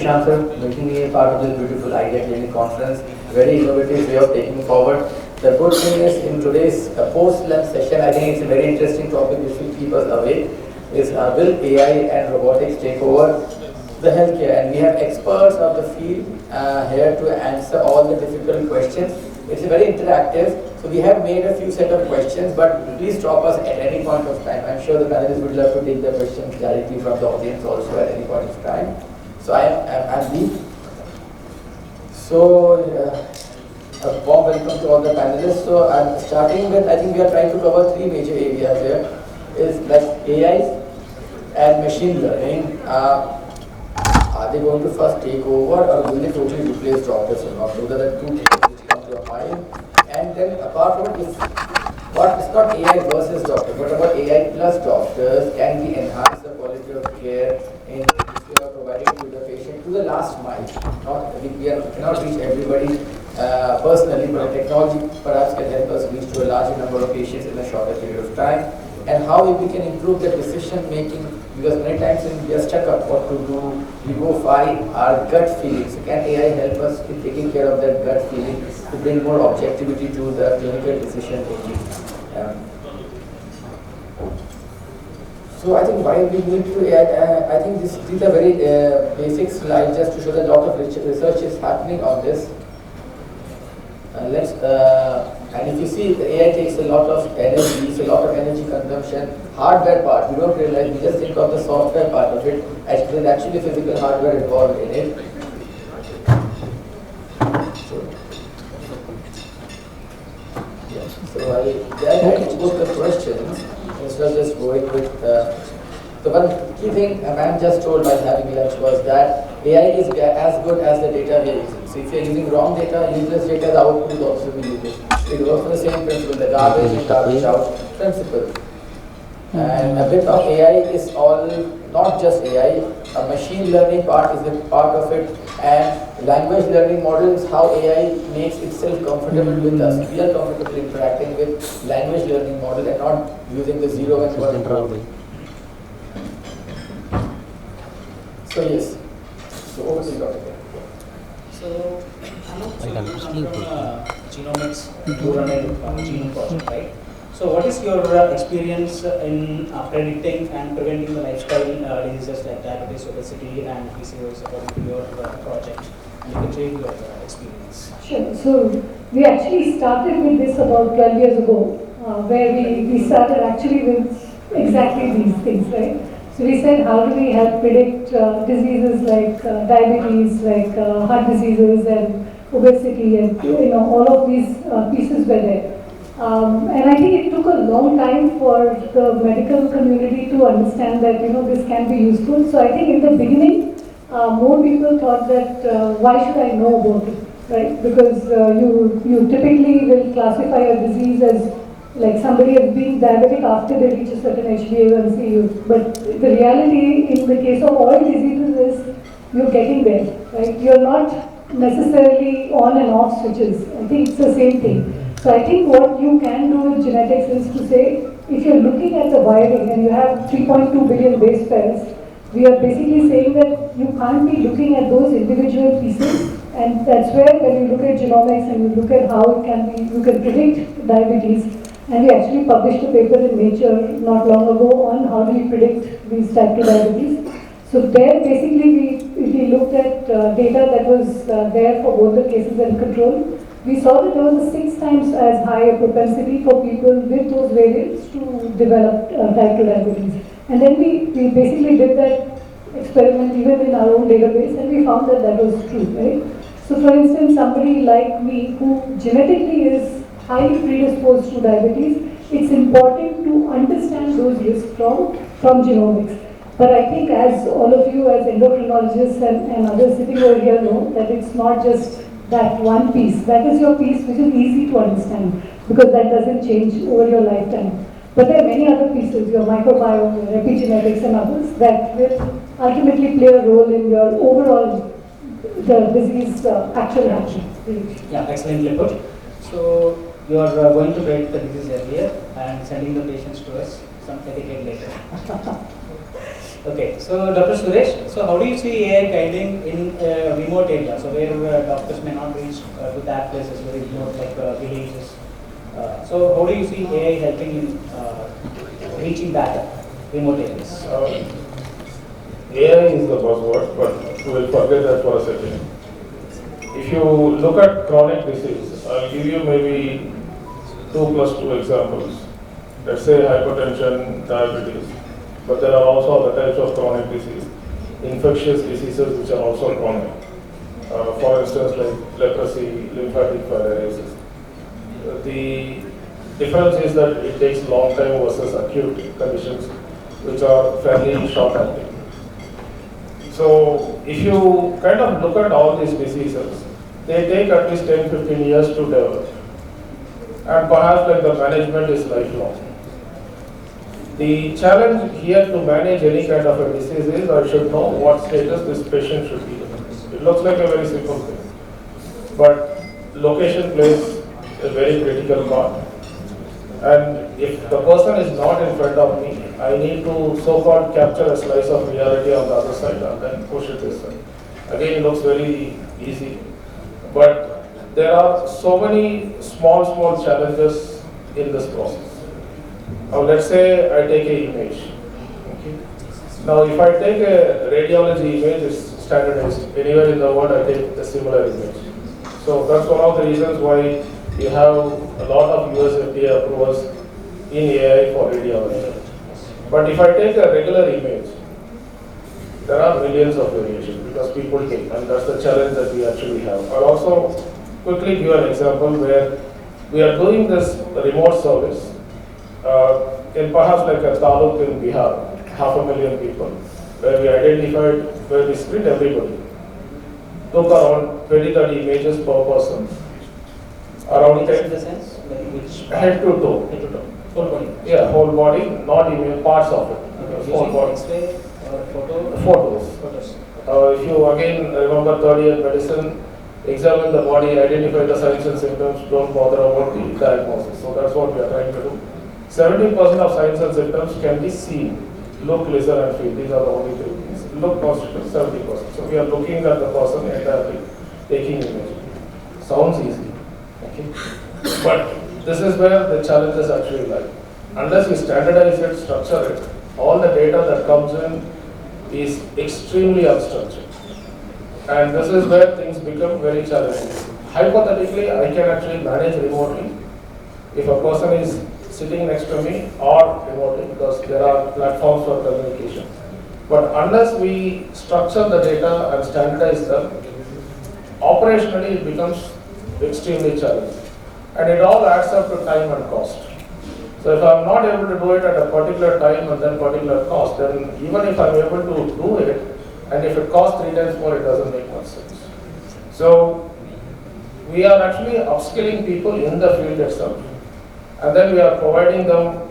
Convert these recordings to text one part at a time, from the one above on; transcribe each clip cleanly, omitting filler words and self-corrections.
Shyam sir, making me a part of this beautiful idea training conference. Very innovative way of taking forward. The good thing is in today's post-lunch session, I think it's a very interesting topic which will keep us awake. Is will AI and robotics take over the healthcare? And we have experts of the field here to answer all the difficult questions. It's very interactive. So we have made a few set of questions, but please stop us at any point of time. I'm sure the panelists would love to take the questions directly from the audience also at any point of time. So I'm Lee. So a warm welcome to all the panelists. So I'm starting with, I think we are trying to cover three major areas here. Is like AI and machine learning. Are they going to first take over or will they totally replace doctors or not? Those are the two things which come to your mind. And then apart from this, what is not AI versus doctor, but about AI plus doctors, can we enhance the quality of care in providing to the patient to the last mile? Not cannot reach everybody personally, but technology perhaps can help us reach to a larger number of patients in a shorter period of time. And how we can improve the decision making, because many times when we are stuck up what to do, we go by our gut feelings. So can AI help us in taking care of that gut feeling to bring more objectivity to the clinical decision making? So I think why we need to AI, I think these are very basic slides just to show that a lot of research is happening on this. And if you see, the AI takes a lot of energy, it's a lot of energy consumption. Hardware part, we don't realize, we just think of the software part of it. There's actually physical hardware involved in it. So I to put the questions instead of just going with. So one key thing a man just told while having lunch was that AI is as good as the data we are using. So if you are using wrong data, useless data, the output will also be useless. It works on the same principle, the garbage in, garbage out principle. And a bit of AI is all, not just AI, a machine learning part is a part of it, and language learning model is how AI makes itself comfortable with us. We are comfortable interacting with language learning model and not using the 0 and 1 code. So yes, so over to you, Dr. So I'm genomics, you run a genome project, right? So what is your experience in predicting and preventing the lifestyle diseases like diabetes, obesity, and PCOS according to your project? And you can share your experience. Sure. So we actually started with this about 12 years ago, where we started actually with exactly these things, right? So we said, how do we help predict diseases like diabetes, like heart diseases and obesity, and all of these pieces were there. And I think it took a long time for the medical community to understand that this can be useful. So I think in the beginning, more people thought that why should I know about it, right? Because you typically will classify a disease as like somebody has been diabetic after they reach a certain HbA1c. But the reality in the case of all diseases is you're getting there, right? You're not necessarily on and off switches. I think it's the same thing. So I think what you can do with genetics is to say, if you're looking at the wiring and you have 3.2 billion base pairs, we are basically saying that you can't be looking at those individual pieces. And that's where when you look at genomics and you look at how it can be, you can predict diabetes. And we actually published a paper in Nature not long ago on how do we predict these type 2 diabetes. So there basically we looked at data that was there for both the cases and control. We saw that there was a 6 times as high a propensity for people with those variants to develop type 2 diabetes. And then we basically did that experiment even in our own database, and we found that that was true, right? So for instance, somebody like me who genetically is highly predisposed to diabetes, it's important to understand those risks from genomics. But I think as all of you as endocrinologists and others sitting over here know, that it's not just that one piece. That is your piece which is easy to understand because that doesn't change over your lifetime. But there are many other pieces, your microbiome, your epigenetics and others that will ultimately play a role in your overall the disease actual action. Yeah, excellently put. So you are going to predict the disease earlier and sending the patients to us. some etiquette later. Okay, so Dr. Suresh, so how do you see AI guiding in remote areas, so where doctors may not reach to that places, very remote like villages? So how do you see AI helping in reaching that remote areas? AI is the buzzword, but we'll forget that for a second. If you look at chronic disease, I'll give you maybe 2+2 examples. Let's say hypertension, diabetes, but there are also other types of chronic disease, infectious diseases which are also chronic. For instance, like leprosy, lymphatic filariasis. The difference is that it takes a long time versus acute conditions which are fairly short-acting. So if you kind of look at all these diseases, they take at least 10-15 years to develop. And perhaps like the management is lifelong. The challenge here to manage any kind of a disease is I should know what status this patient should be in. It looks like a very simple thing. But location plays a very critical part. And if the person is not in front of me, I need to so-called capture a slice of reality on the other side and then push it this way. Again, it looks very easy. But there are so many small challenges in this process. Now let's say I take an image. Okay. Now if I take a radiology image, it's standardized. Anywhere in the world I take a similar image. So that's one of the reasons why you have a lot of US FDA approvals in AI for radiology. But if I take a regular image, there are millions of variations because people take, and that's the challenge that we actually have. I'll also quickly give an example where we are doing this remote service in perhaps like a taluk in Bihar, 500,000 people, where we identified, where we screened everybody. Took around 20-30 images per person. Around 10 in the sense, like which head to toe. Head to toe. Whole body. Yeah, whole body, not even parts of it. Okay. Whole body. X-ray or photo? Photos. Photos. If you again remember third year medicine, examine the body, identify the signs and symptoms, don't bother about the diagnosis. So that's what we are trying to do. 70% of signs and symptoms can be seen. Look, listen and feel. These are the only three things. Look positive, 70%. So we are looking at the person entirely, taking image. Sounds easy. Okay. But this is where the challenges actually lie. Unless we standardize it, structure it, all the data that comes in is extremely unstructured. And this is where things become very challenging. Hypothetically, I can actually manage remotely if a person is sitting next to me or remotely because there are platforms for communication. But unless we structure the data and standardize them, operationally it becomes extremely challenging. And it all adds up to time and cost. So if I'm not able to do it at a particular time and then particular cost, then even if I'm able to do it, and if it costs 3 times more, it doesn't make much sense. So we are actually upskilling people in the field itself. And then we are providing them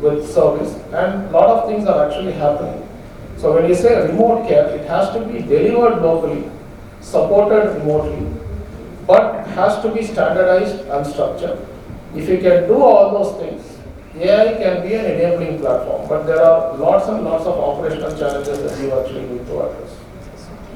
with service. And a lot of things are actually happening. So when you say remote care, it has to be delivered locally, supported remotely, but has to be standardized and structured. If you can do all those things, AI can be an enabling platform, but there are lots and lots of operational challenges that you actually need to address.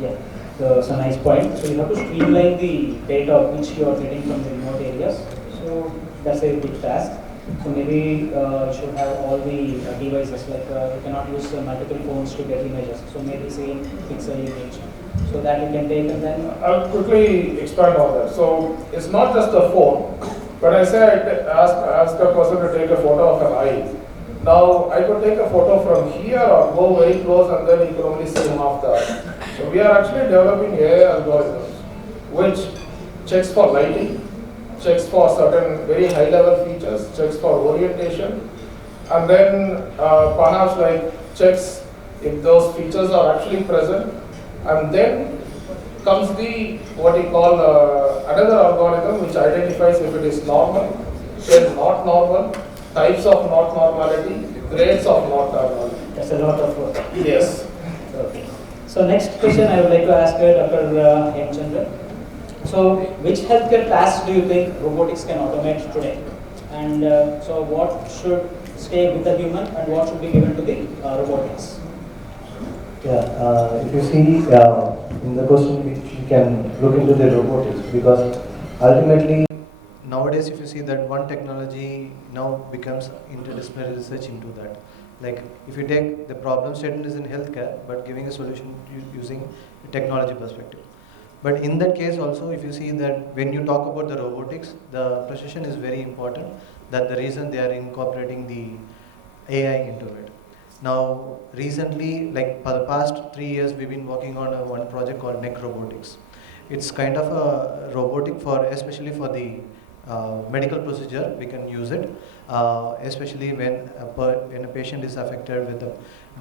Yeah, that's a nice point. So you have to streamline the data which you are getting from the remote areas. So that's a big task. So maybe you should have all the devices, like you cannot use multiple phones to get images. So maybe same pixel image, so that you can take and then. I'll quickly expand on that. So it's not just the phone. When I say I ask a person to take a photo of an eye, now I could take a photo from here or go very close and then you can only see half the eye. So we are actually developing AI algorithms which checks for lighting, checks for certain very high level features, checks for orientation, and then perhaps like checks if those features are actually present, and then comes the what you call another algorithm which identifies if it is normal, then not normal, types of not normality, grades of not normality. That's a lot of work. Yes. Okay. So next question I would like to ask Dr. Hemchandra. So which healthcare tasks do you think robotics can automate today? And so what should stay with the human and what should be given to the robotics? Yeah, if you see in the question, we can look into the robotics, because ultimately nowadays, if you see that one technology now becomes interdisciplinary research into that. Like if you take the problem statement is in healthcare, but giving a solution using a technology perspective. But in that case also, if you see that when you talk about the robotics, the precision is very important. That the reason they are incorporating the AI into it. Now, recently, like for the past 3 years, we've been working on one project called neck robotics. It's kind of a robotic for, especially for the medical procedure, we can use it, especially when a patient is affected with a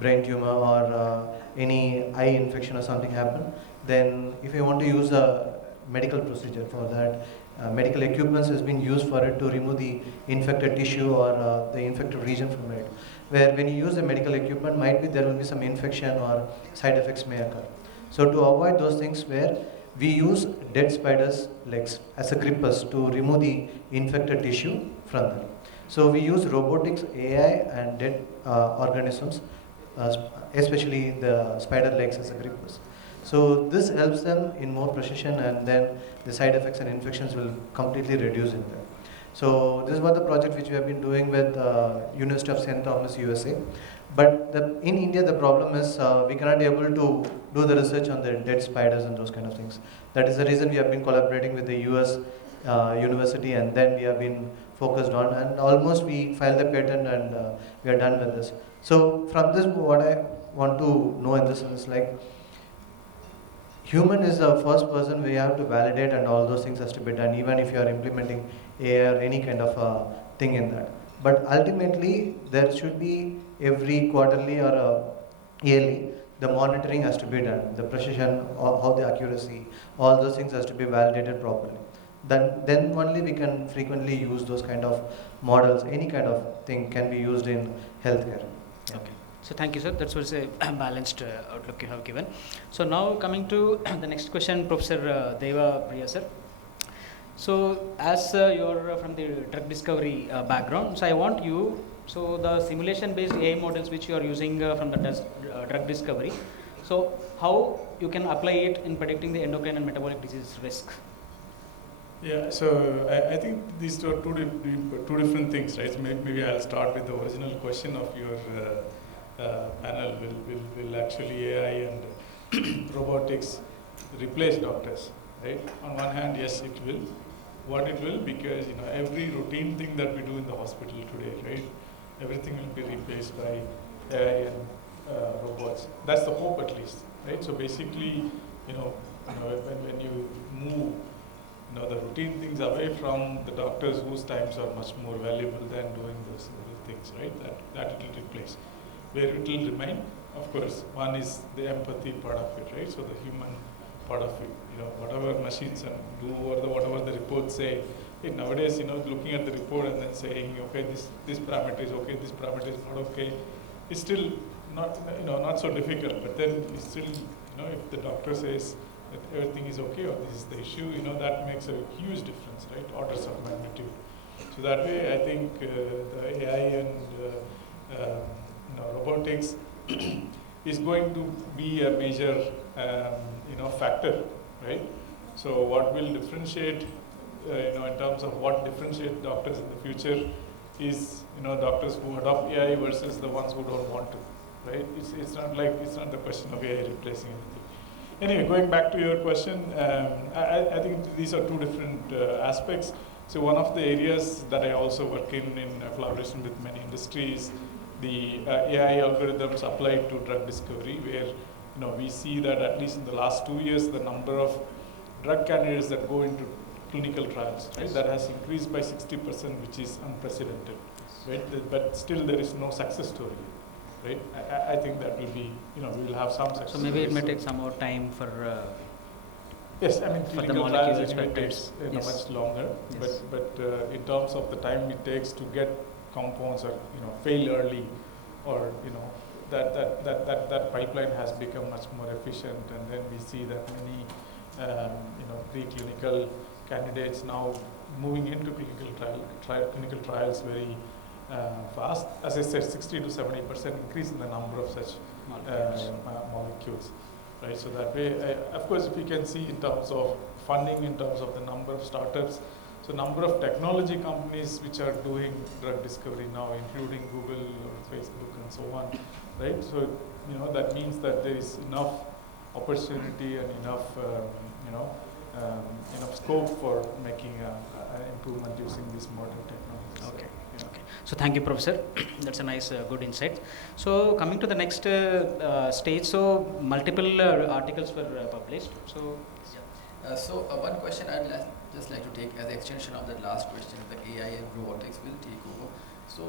brain tumor or any eye infection or something happen. Then if you want to use a medical procedure for that, medical equipment has been used for it to remove the infected tissue or the infected region from it. Where when you use the medical equipment, might be there will be some infection or side effects may occur. So to avoid those things, where we use dead spiders' legs as a grippers to remove the infected tissue from them. So we use robotics, AI, and dead organisms, especially the spider legs as a grippers. So this helps them in more precision, and then the side effects and infections will completely reduce in them. So this is what the project which we have been doing with University of St. Thomas, USA. But in India, the problem is we cannot be able to do the research on the dead spiders and those kind of things. That is the reason we have been collaborating with the US university, and then we have been focused on, and almost we filed the patent, and we are done with this. So from this, what I want to know in this is like, human is the first person we have to validate, and all those things has to be done, even if you are implementing AI or any kind of thing in that. But ultimately, there should be every quarterly or yearly, the monitoring has to be done, the precision, how the accuracy, all those things has to be validated properly. Then only we can frequently use those kind of models. Any kind of thing can be used in healthcare. Yeah. Okay. So thank you, sir. That was a balanced outlook you have given. So now coming to the next question, Professor Deva Priya, sir. So as you're from the drug discovery background, so I want you, so the simulation-based AI models which you are using from the drug discovery, so how you can apply it in predicting the endocrine and metabolic disease risk? Yeah, so I think these are two different things, right? So maybe I'll start with the original question of your panel. Will actually AI and robotics replace doctors, right? On one hand, yes, it will. What it will, because every routine thing that we do in the hospital today, right? Everything will be replaced by AI and robots. That's the hope, at least, right? So basically, when you move the routine things away from the doctors, whose times are much more valuable than doing those little things, right? That it will replace. Where it will remain, of course, one is the empathy part of it, right? So the human part of it, whatever machines and do, or whatever the reports say. Nowadays, looking at the report and then saying, okay, this parameter is okay, this parameter is not okay, it's still not so difficult. But then it's still, if the doctor says that everything is okay or this is the issue, that makes a huge difference, right? Orders of magnitude. So that way, I think the AI and robotics is going to be a major factor, right? So what will differentiate, in terms of what differentiate doctors in the future is, doctors who adopt AI versus the ones who don't want to, right? It's not the question of AI replacing anything. Anyway, going back to your question, I think these are two different aspects. So one of the areas that I also work in collaboration with many industries, the AI algorithms applied to drug discovery, where we see that at least in the last 2 years, the number of drug candidates that go into clinical trials, right, that has increased by 60%, which is unprecedented, right? But still, there is no success story, right? I think that will be, we will have some success. So maybe it may take some more time for. Yes, I mean, for the clinical molecules trials anyway takes much longer. Yes. But in terms of the time it takes to get compounds or fail early, or that pipeline has become much more efficient, and then we see that many preclinical candidates now moving into clinical trials very fast. As I said, 60 to 70% increase in the number of such molecules. Right, so that way, of course, if you can see in terms of funding, in terms of the number of startups, so number of technology companies which are doing drug discovery now, including Google, or Facebook, and so on, right? So that means that there is enough opportunity and enough enough scope for making an improvement using these modern technologies. Okay. Okay. So thank you, Professor. That's a nice, good insight. So coming to the next stage, so multiple articles were published. So one question I'd just like to take as an extension of that last question, the AI and robotics will take over. So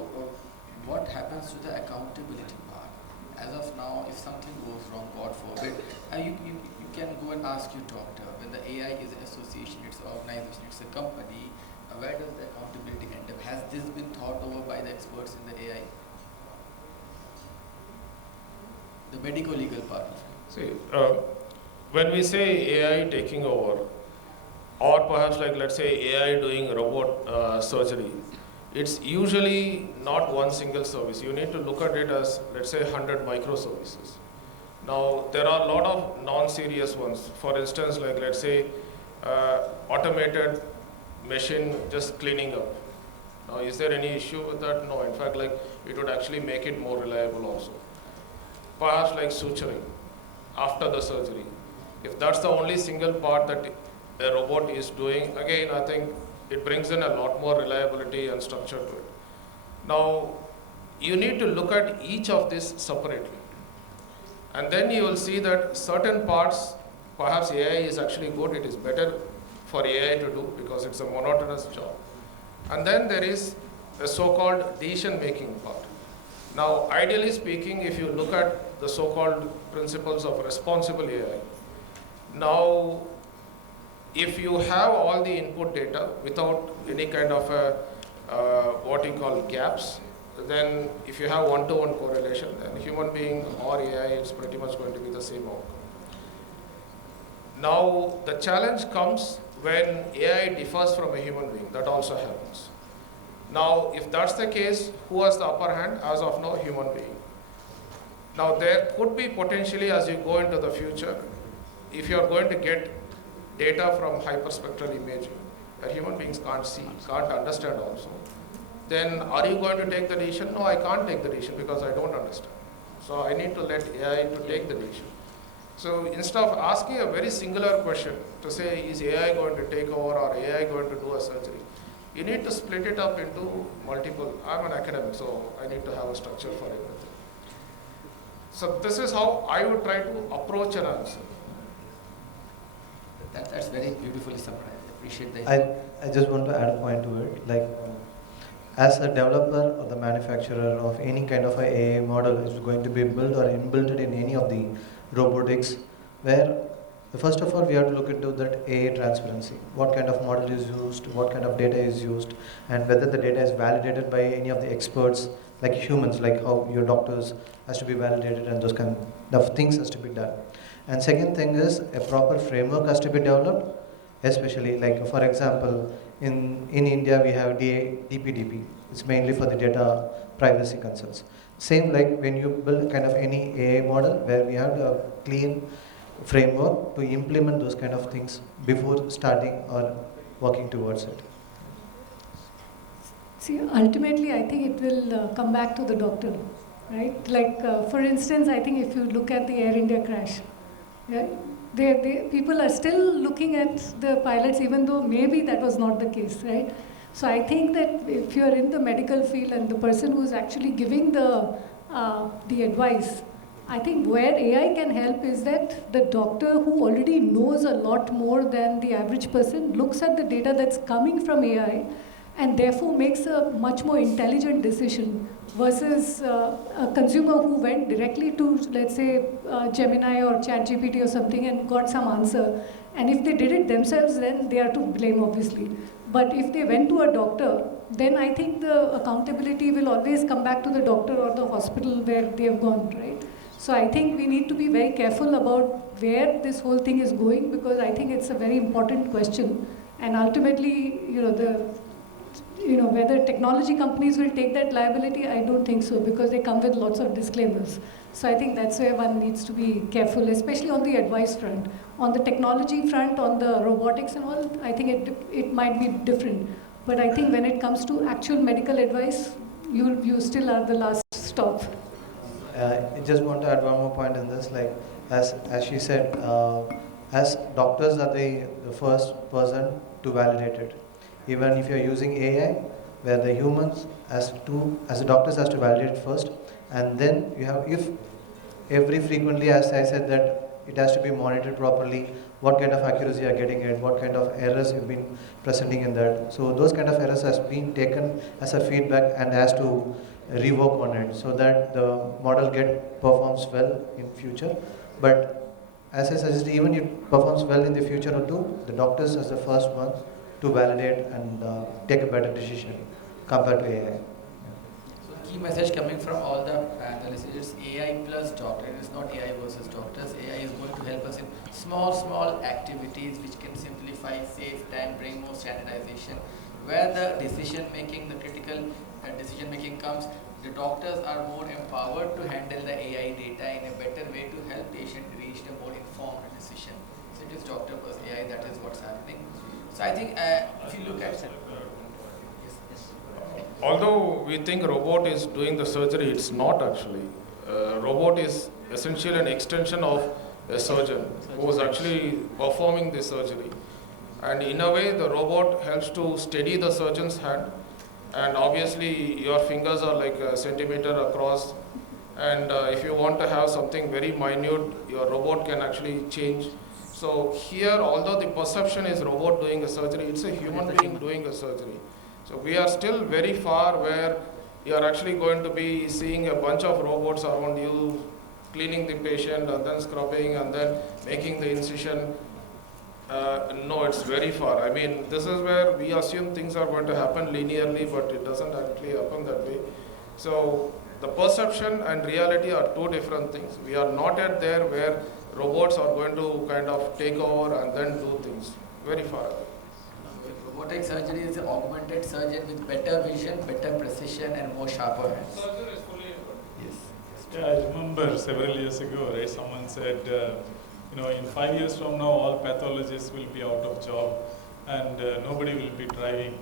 what happens to the accountability part? As of now, if something goes wrong, God forbid, you can go and ask your doctor. When the AI is an association, it's an organization, it's a company, where does the accountability end up? Has this been thought over by the experts in the AI? The medico-legal part. See, when we say AI taking over, or perhaps like let's say AI doing robot surgery, it's usually not one single service. You need to look at it as, let's say, 100 microservices. Now, there are a lot of non-serious ones. For instance, like let's say, automated machine just cleaning up. Now, is there any issue with that? No. In fact, like it would actually make it more reliable also. Perhaps like suturing after the surgery. If that's the only single part that a robot is doing, again, I think it brings in a lot more reliability and structure to it. Now, you need to look at each of this separately. And then you will see that certain parts, perhaps AI is actually good, it is better for AI to do because it's a monotonous job. And then there is a so-called decision-making part. Now, ideally speaking, if you look at the so-called principles of responsible AI, now, if you have all the input data without any kind of what you call gaps, then if you have one-to-one correlation, then human being or AI is pretty much going to be the same outcome. Now, the challenge comes when AI differs from a human being. That also happens. Now, if that's the case, who has the upper hand? As of now, human being. Now, there could be potentially, as you go into the future, if you are going to get data from hyperspectral imaging that human beings can't see, can't understand also, then are you going to take the decision? No, I can't take the decision because I don't understand. So I need to let AI to take the decision. So instead of asking a very singular question to say, is AI going to take over or AI going to do a surgery? You need to split it up into multiple. I'm an academic, so I need to have a structure for everything. So this is how I would try to approach an answer. That's very beautifully summarized. I appreciate that. I just want to add a point to it. Like, as a developer or the manufacturer of any kind of a AI model is going to be built or inbuilt in any of the robotics, where first of all we have to look into that AI transparency. What kind of model is used, what kind of data is used, and whether the data is validated by any of the experts, like humans, like how your doctors has to be validated and those kind of things has to be done. And second thing is a proper framework has to be developed, especially like for example, in India we have DPDP. It's mainly for the data privacy concerns. Same like when you build kind of any AI model where we have a clean framework to implement those kind of things before starting or working towards it. See, ultimately I think it will come back to the doctor, right? Like for instance, I think if you look at the Air India crash, yeah, people are still looking at the pilots even though maybe that was not the case, right? So I think that if you're in the medical field and the person who's actually giving the advice, I think where AI can help is that the doctor who already knows a lot more than the average person looks at the data that's coming from AI and therefore makes a much more intelligent decision versus a consumer who went directly to, let's say, Gemini or ChatGPT or something and got some answer. And if they did it themselves, then they are to blame, obviously. But if they went to a doctor, then I think the accountability will always come back to the doctor or the hospital where they have gone, right? So I think we need to be very careful about where this whole thing is going because I think it's a very important question. And ultimately, whether technology companies will take that liability, I don't think so, because they come with lots of disclaimers. So I think that's where one needs to be careful, especially on the advice front. On the technology front, on the robotics and all, I think it might be different. But I think when it comes to actual medical advice, you still are the last stop. I just want to add one more point in this. Like as she said, as doctors are the first person to validate it. Even if you're using AI, where the humans as the doctors has to validate first, and then you have, if every frequently, as I said, that it has to be monitored properly, what kind of accuracy you are getting it, what kind of errors you've been presenting in that. So those kind of errors has been taken as a feedback and has to rework on it so that the model performs well in future. But as I suggested, even if it performs well in the future or two, the doctors as the first ones to validate and take a better decision compared to AI. So key message coming from all the panelists is AI plus doctor. It is not AI versus doctors. AI is going to help us in small activities which can simplify, save time, bring more standardization. Where the decision making, the critical decision making comes, the doctors are more empowered to handle the AI data in a better way to help patient reach a more informed decision. So it is doctor plus AI, that is what's happening. So I think if you look at it, Although we think robot is doing the surgery, it's not actually. Robot is essentially an extension of a surgeon who is actually performing the surgery. And in a way, the robot helps to steady the surgeon's hand. And obviously, your fingers are like a centimeter across. And if you want to have something very minute, your robot can actually change. So here, although the perception is robot doing a surgery, it's a human being doing a surgery. So we are still very far where you are actually going to be seeing a bunch of robots around you, cleaning the patient and then scrubbing and then making the incision. No, it's very far. I mean, this is where we assume things are going to happen linearly, but it doesn't actually happen that way. So the perception and reality are two different things. We are not yet there where robots are going to kind of take over and then do things. Very far away. robotic surgery is an augmented surgeon with better vision, better precision, and more sharper hands. Surgeon is fully Yes. Yeah, I remember several years ago, right? Someone said, in 5 years from now, all pathologists will be out of job, and nobody will be driving.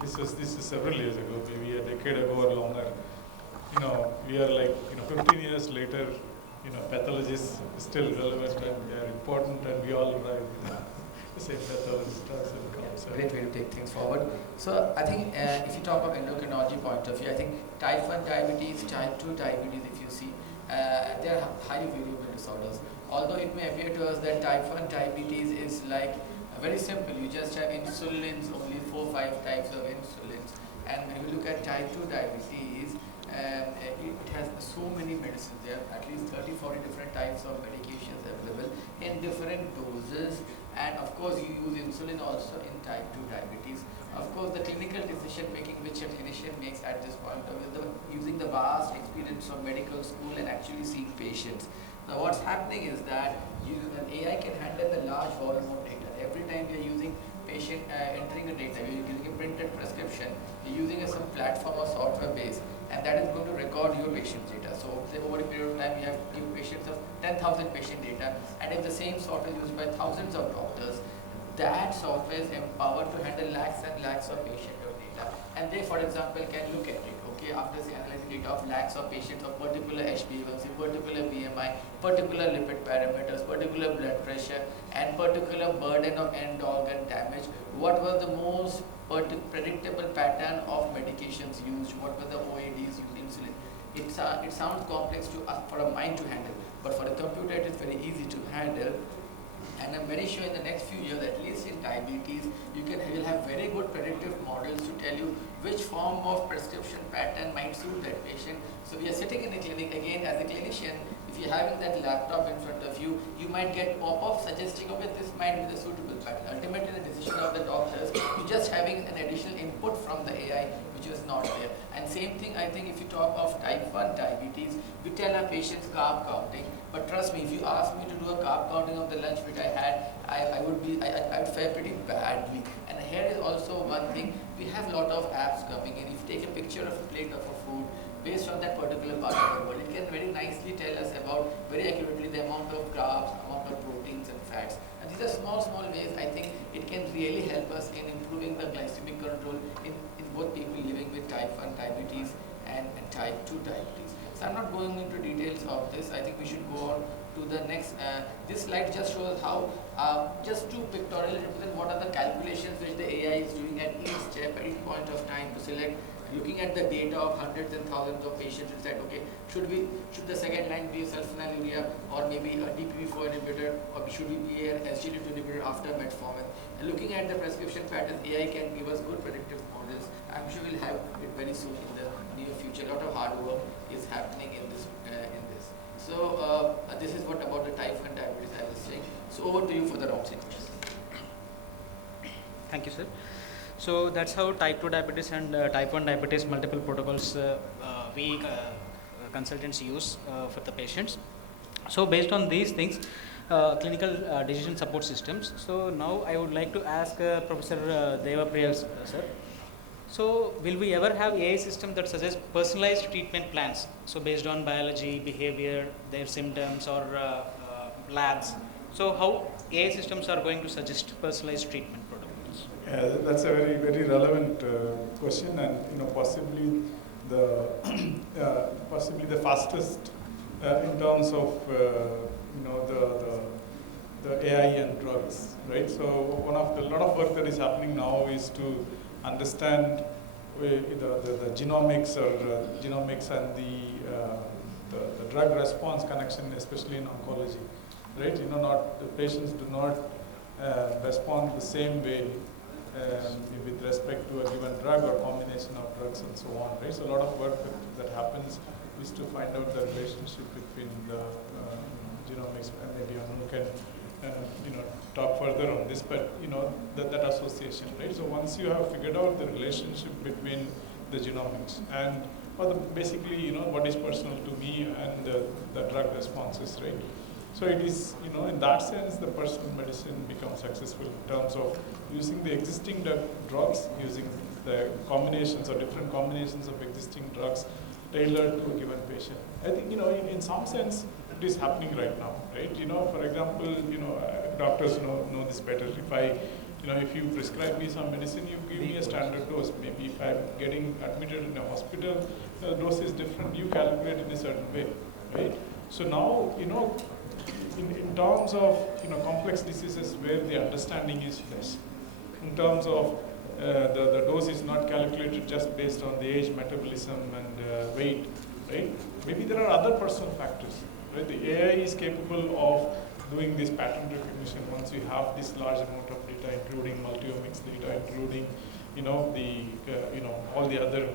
This is several years ago, maybe a decade ago or longer. We are like, 15 years later, pathologists are still relevant and they are important, and we all drive. The same pathologist also comes. Great way to take things forward. So I think if you talk about endocrinology point of view, I think type 1 diabetes, type 2 diabetes, if you see, they are highly variable disorders. Although it may appear to us that type 1 diabetes is like very simple, you just have insulins, only 4 or 5 types of insulins. And when you look at type 2 diabetes, it has so many medicines. There are at least 30-40 different types of medications available in different doses. And of course, you use insulin also in type 2 diabetes. Of course, the clinical decision making which a clinician makes at this point of view, using the vast experience of medical school and actually seeing patients. Now, what's happening is that an AI can handle the large volume of data. Every time we are using patient entering a data, we are using a printed prescription, we are using some platform or software base, and that is going to record your patient's data. So say over a period of time, you have give patients of 10,000 patient data, and if the same software is used by thousands of doctors, that software is empowered to handle lakhs and lakhs of patient data. And they, for example, can look at it, okay, after say analyzing data of lakhs of patients of particular HbA1c, particular BMI, particular lipid parameters, particular blood pressure, and particular burden of end organ damage, what was the most predictable pattern of medications used, what were the OADs used, insulin. It sounds complex to us for a mind to handle, but for a computer it is very easy to handle. And I'm very sure in the next few years, at least in diabetes, you will have very good predictive models to tell you which form of prescription pattern might suit that patient. So we are sitting in a clinic, again as a clinician, if you're having that laptop in front of you, you might get pop-up suggesting, okay, this might be the suitable pattern. Ultimately, the decision of the doctors, you're just having an additional input from the AI, which is not there. And same thing, I think, if you talk of type 1 diabetes, we tell our patients carb counting. But trust me, if you ask me to do a carb counting of the lunch which I had, I would fare pretty badly. And here is also one thing, we have a lot of apps coming in. If you take a picture of a plate of a food based on that particular part of the world, it can very nicely tell us about very accurately the amount of carbs, amount of proteins and fats. And these are small, small ways. I think it can really help us in improving the glycemic control in both people living with type 1 diabetes and type 2 diabetes. So I'm not going into details of this. I think we should go on to the next. This slide just shows how, just to pictorially represent what are the calculations which the AI is doing at each step, at each point of time to select, looking at the data of hundreds and thousands of patients and said, okay, should the second line be a sulfonylurea or maybe a DPP-4 inhibitor, or should we be an SGLT2 inhibitor after metformin? And looking at the prescription patterns, AI can give us good predictive models. I'm sure we'll have it very soon in the near future. A lot of hard work is happening in this. So this is what about the type 1 diabetes I was saying. So over to you for the round questions. Thank you, sir. So that's how type 2 diabetes and type 1 diabetes multiple protocols we consultants use for the patients. So based on these things, clinical decision support systems. So now I would like to ask Professor Deva Priyal sir. So will we ever have AI system that suggests personalized treatment plans? So based on biology, behavior, their symptoms or labs. So how AI systems are going to suggest personalized treatment protocols? Yeah, that's a very, very relevant question, and possibly the fastest in terms of the AI and drugs, right? So a lot of work that is happening now is to understand the genomics and the drug response connection, especially in oncology, right? The patients do not respond the same way with respect to a given drug or combination of drugs and so on, right? So a lot of work that happens is to find out the relationship between the genomics, and maybe Anu can talk further on this, but that association, right? So once you have figured out the relationship between the genomics and basically what is personal to me and the drug responses, right? So it is, in that sense, the personal medicine becomes successful in terms of using the existing drugs, using the combinations or different combinations of existing drugs tailored to a given patient. I think, in some sense, it is happening right now, right? For example, doctors know this better. If you prescribe me some medicine, you give me a standard dose. Maybe if I'm getting admitted in a hospital, the dose is different. You calculate in a certain way, right? So now, in terms of complex diseases where the understanding is less, in terms of the dose is not calculated just based on the age, metabolism, and weight, right? Maybe there are other personal factors, right? The AI is capable of doing this pattern recognition once you have this large amount of data, including multi-omics data, including all the other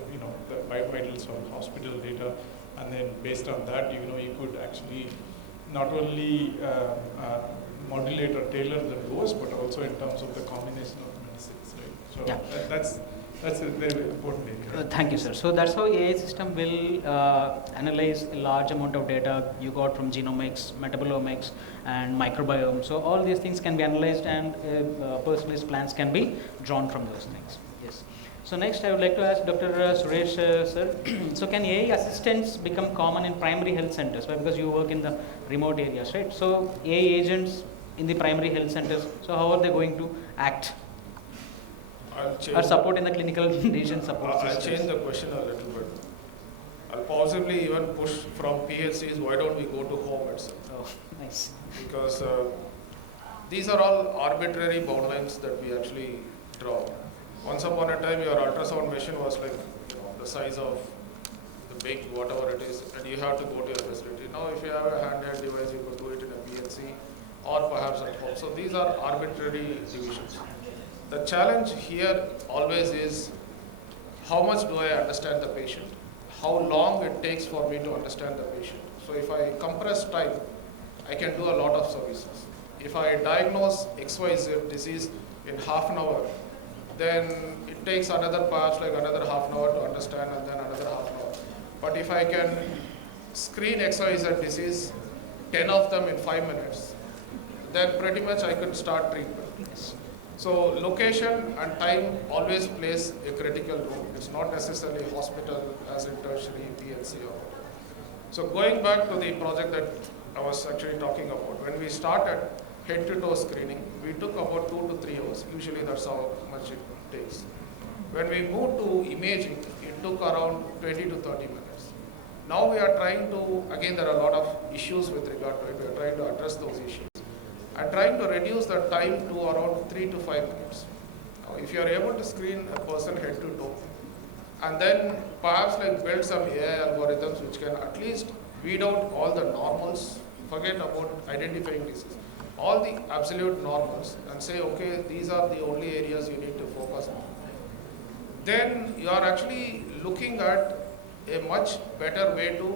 the vitals of hospital data, and then based on that you could actually not only modulate or tailor the dose, but also in terms of the combination of medicines, right? So Yeah. that's a very important area. Thank you, sir. So that's how AI system will analyze a large amount of data you got from genomics, metabolomics, and microbiome. So all these things can be analyzed, and personalized plans can be drawn from those things. Yes. So next, I would like to ask Dr. Suresh, sir. So can AI assistants become common in primary health centers? Well, because you work in the remote areas, right? So AI agents in the primary health centers. So how are they going to act? Or support in the clinical decision support I'll systems? change the question a little bit. I'll possibly even push from PHCs, why don't we go to home itself? Oh, nice. Because these are all arbitrary boundlines that we actually draw. Once upon a time, your ultrasound machine was like the size of the big whatever it is, and you have to go to your facility. Now, if you have a handheld device, you could do it in a PHC or perhaps at home. So these are arbitrary divisions. The challenge here always is how much do I understand the patient? How long it takes for me to understand the patient? So if I compress time, I can do a lot of services. If I diagnose XYZ disease in half an hour, then it takes perhaps another half an hour to understand, and then another half an hour. But if I can screen XYZ disease, 10 of them in 5 minutes, then pretty much I could start treatment. Yes. So location and time always plays a critical role. It's not necessarily hospital as in tertiary, PLC or whatever. So going back to the project that I was actually talking about, when we started head-to-toe screening, we took about 2 to 3 hours. Usually that's how much it takes. When we moved to imaging, it took around 20 to 30 minutes. Now we are trying to, again there are a lot of issues with regard to it, we are trying to address those issues. And trying to reduce the time to around 3 to 5 minutes. Now, if you are able to screen a person head to toe, and then perhaps like build some AI algorithms which can at least weed out all the normals, forget about identifying disease, all the absolute normals, and say, okay, these are the only areas you need to focus on. Then you are actually looking at a much better way to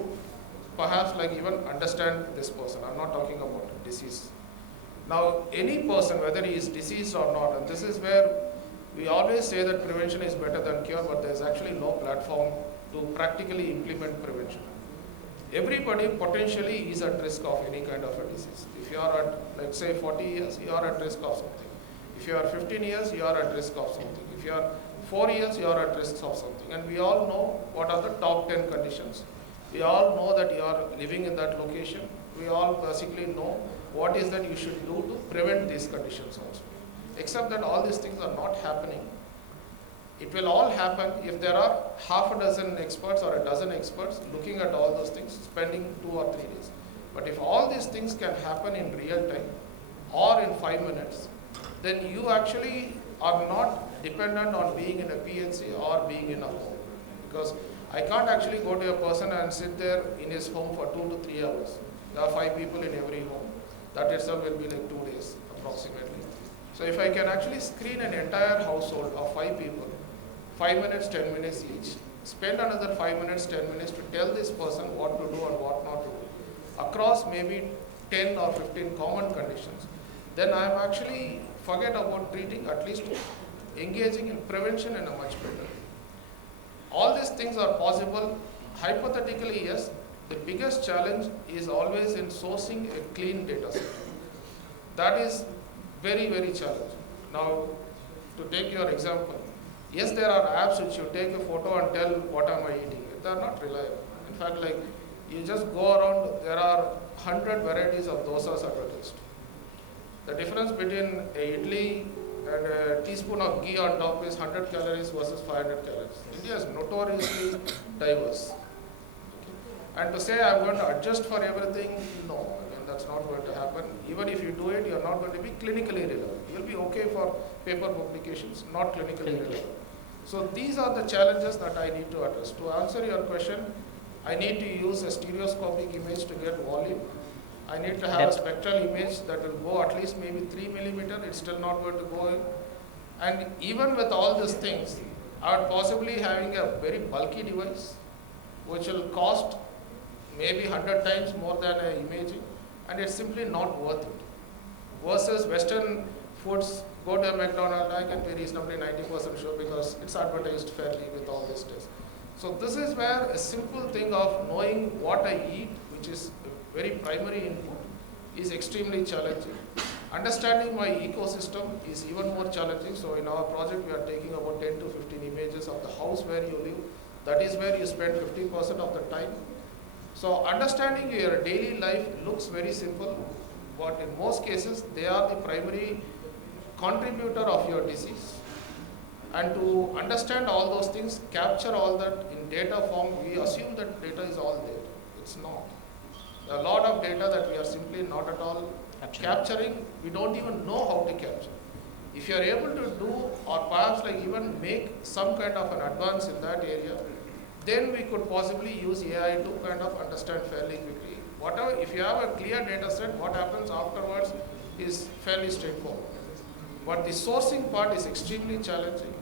perhaps like even understand this person. I'm not talking about disease. Now, any person, whether he is diseased or not, and this is where we always say that prevention is better than cure, but there is actually no platform to practically implement prevention. Everybody potentially is at risk of any kind of a disease. If you are at, let's say, 40 years, you are at risk of something. If you are 15 years, you are at risk of something. If you are 4 years, you are at risk of something. And we all know what are the top 10 conditions. We all know that you are living in that location. We all basically know what is that you should do to prevent these conditions also. Except that all these things are not happening. It will all happen if there are half a dozen experts or a dozen experts looking at all those things, spending 2 or 3 days. But if all these things can happen in real time or in 5 minutes, then you actually are not dependent on being in a PHC or being in a home. Because I can't actually go to a person and sit there in his home for 2 to 3 hours. There are 5 people in every home. That itself will be like 2 days approximately. So if I can actually screen an entire household of 5 people, 5 minutes, 10 minutes each, spend another 5 minutes, 10 minutes to tell this person what to do and what not to do, across maybe 10 or 15 common conditions, then I am actually, forget about treating, at least engaging in prevention in a much better. All these things are possible. Hypothetically, yes. The biggest challenge is always in sourcing a clean data set. That is very, very challenging. Now, to take your example, yes, there are apps which you take a photo and tell what am I eating. They are not reliable. In fact, like you just go around, there are 100 varieties of dosas advertised. The difference between a idli and a teaspoon of ghee on top is 100 calories versus 500 calories. India is notoriously diverse. And to say I'm going to adjust for everything, no, that's not going to happen. Even if you do it, you're not going to be clinically relevant. You'll be okay for paper publications, not clinically relevant. So these are the challenges that I need to address. To answer your question, I need to use a stereoscopic image to get volume. I need to have a spectral image that will go at least maybe 3 millimeter. It's still not going to go in. And even with all these things, I would possibly having a very bulky device, which will cost maybe 100 times more than imaging, and it's simply not worth it. Versus Western foods, go to a McDonald's, I can be reasonably 90% sure because it's advertised fairly with all this test. So this is where a simple thing of knowing what I eat, which is a very primary input, is extremely challenging. Understanding my ecosystem is even more challenging. So in our project, we are taking about 10 to 15 images of the house where you live. That is where you spend 50% of the time. So understanding your daily life looks very simple, but in most cases, they are the primary contributor of your disease. And to understand all those things, capture all that in data form, we assume that data is all there. It's not. There are a lot of data that we are simply not at all capturing. We don't even know how to capture. If you are able to do, or perhaps like even make some kind of an advance in that area, then we could possibly use AI to kind of understand fairly quickly. Whatever, if you have a clear data set, what happens afterwards is fairly straightforward. But the sourcing part is extremely challenging.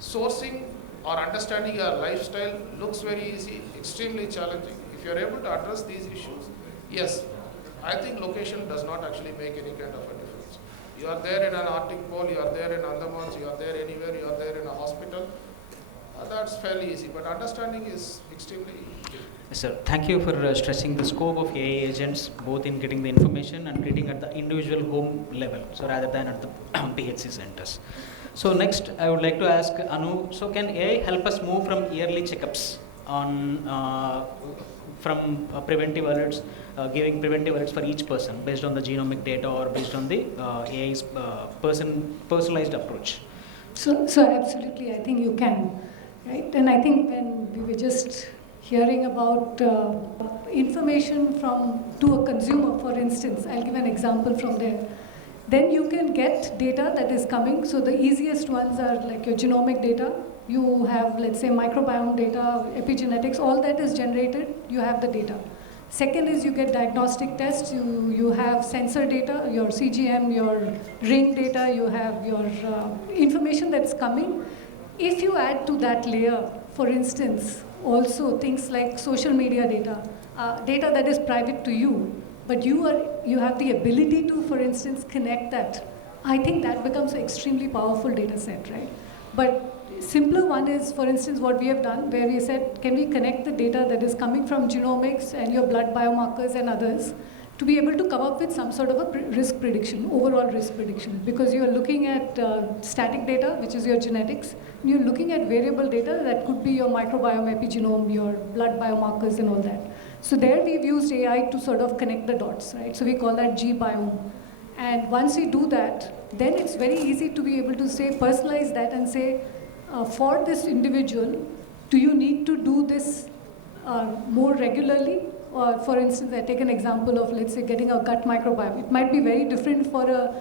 Sourcing or understanding your lifestyle looks very easy, extremely challenging. If you are able to address these issues, yes, I think location does not actually make any kind of a difference. You are there in an Arctic pole, you are there in Andamans, you are there anywhere, you are there in a hospital. That's fairly easy, but understanding is extremely difficult. Yes, sir. Thank you for stressing the scope of AI agents, both in getting the information and treating at the individual home level, so rather than at the PHC centers. So next, I would like to ask Anu. So can AI help us move from yearly checkups on from preventive alerts, giving preventive alerts for each person based on the genomic data or based on the AI's personalized approach? So absolutely, I think you can, right? And I think when we were just hearing about information from to a consumer, for instance, I'll give an example from there. Then you can get data that is coming. So the easiest ones are like your genomic data. You have, let's say, microbiome data, epigenetics, all that is generated, you have the data. Second is you get diagnostic tests, you have sensor data, your CGM, your ring data, you have your information that's coming. If you add to that layer, for instance, also things like social media data, data that is private to you, but you have the ability to, for instance, connect that. I think that becomes an extremely powerful data set, right? But simpler one is, for instance, what we have done, where we said, can we connect the data that is coming from genomics and your blood biomarkers and others to be able to come up with some sort of a risk prediction, overall risk prediction, because you are looking at static data, which is your genetics, and you're looking at variable data that could be your microbiome, epigenome, your blood biomarkers and all that. So there we've used AI to sort of connect the dots, right? So we call that G-biome. And once we do that, then it's very easy to be able to say, personalize that and say, for this individual, do you need to do this more regularly? Or for instance, I take an example of, let's say, getting a gut microbiome. It might be very different for a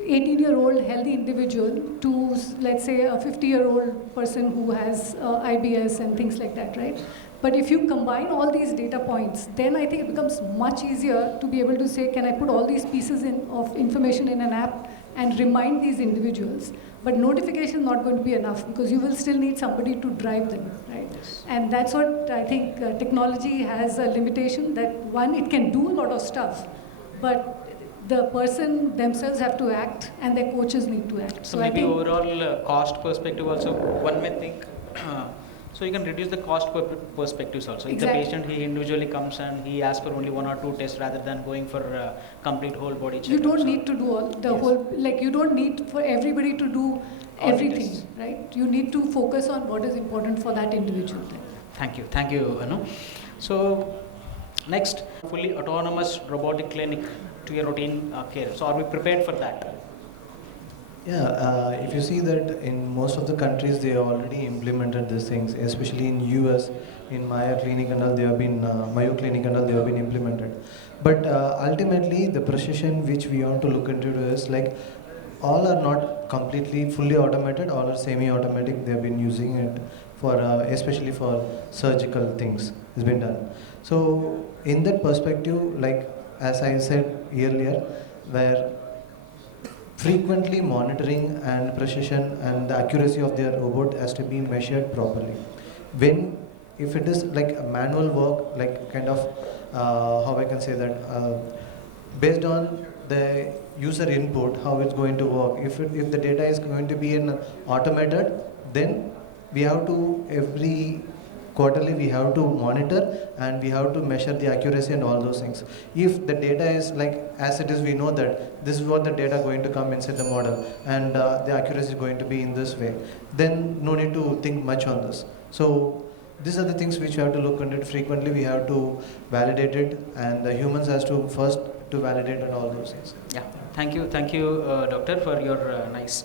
18-year-old healthy individual to, let's say, a 50-year-old person who has IBS and things like that, right? But if you combine all these data points, then I think it becomes much easier to be able to say, can I put all these pieces of information in an app and remind these individuals? But notification is not going to be enough because you will still need somebody to drive them, right? And that's what I think technology has a limitation that, one, it can do a lot of stuff, but the person themselves have to act and their coaches need to act. So maybe overall cost perspective also, one may think, so you can reduce the cost perspectives also. Exactly. If the patient, he individually comes and he asks for only 1 or 2 tests rather than going for complete whole body check. You don't need to do all the whole, like you don't need for everybody to do everything, right? You need to focus on what is important for that individual. Thank you, Anu. So next, fully autonomous robotic clinic to your routine care. So are we prepared for that? Yeah, if you see that in most of the countries they have already implemented these things, especially in US, in Mayo Clinic and all, they have been implemented. But ultimately, the precision which we want to look into is like all are not completely fully automated, all are semi-automatic. They have been using it for especially for surgical things. It's been done. So in that perspective, like as I said earlier, where frequently monitoring and precision and the accuracy of their robot has to be measured properly. If it is like a manual work, like kind of how I can say that, based on the user input, how it's going to work. If the data is going to be in automated, then we have to every quarterly we have to monitor and we have to measure the accuracy and all those things. If the data is like as it is, we know that this is what the data going to come inside the model and the accuracy is going to be in this way, then no need to think much on this. So these are the things which we have to look into it frequently. We have to validate it and the humans has to first to validate and all those things. Yeah, thank you, doctor, for your nice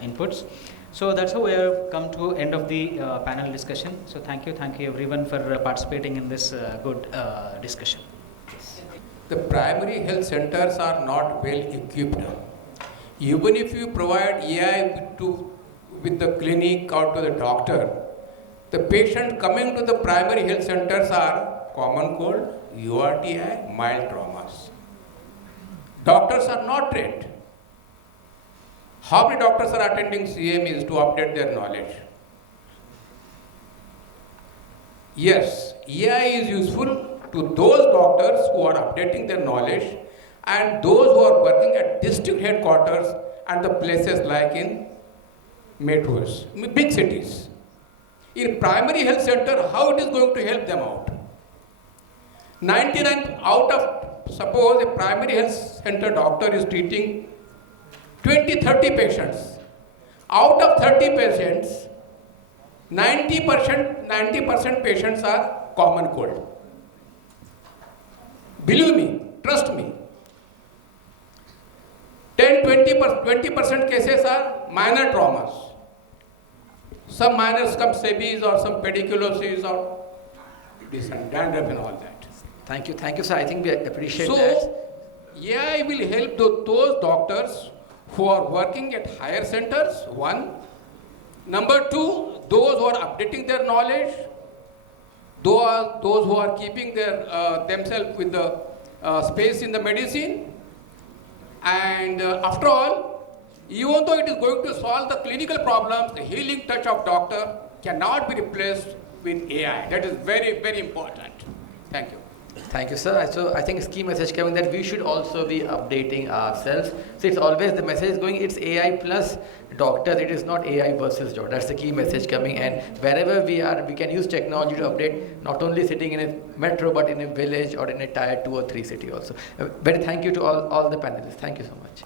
inputs. So that's how we have come to end of the panel discussion. So thank you everyone for participating in this good discussion. The primary health centers are not well equipped. Even if you provide AI with the clinic or to the doctor, the patient coming to the primary health centers are common cold, URTI, mild traumas. Doctors are not trained. How many doctors are attending CMEs to update their knowledge? Yes, AI is useful to those doctors who are updating their knowledge and those who are working at district headquarters and the places like in metros, big cities. In primary health center, how it is going to help them out? 99 out of, suppose a primary health center doctor is treating 20, 30 patients. Out of 30 patients, 90% patients are common cold. Believe me, trust me. 20% cases are minor traumas. Some minor scabies or some pediculosis or dandruff and all that. Thank you, sir. I think we appreciate So, that. AI will help those doctors who are working at higher centers, one. Number two, those who are updating their knowledge, those who are keeping themselves with the space in the medicine. And after all, even though it is going to solve the clinical problems, the healing touch of doctor cannot be replaced with AI. That is very, very important. Thank you. Thank you, sir. So I think it's key message coming that we should also be updating ourselves. So it's always the message is going, it's AI plus doctors, it is not AI versus doctor. That's the key message coming, and wherever we are, we can use technology to update, not only sitting in a metro, but in a village or in a tier 2 or 3 city also. Very thank you to all the panelists. Thank you so much.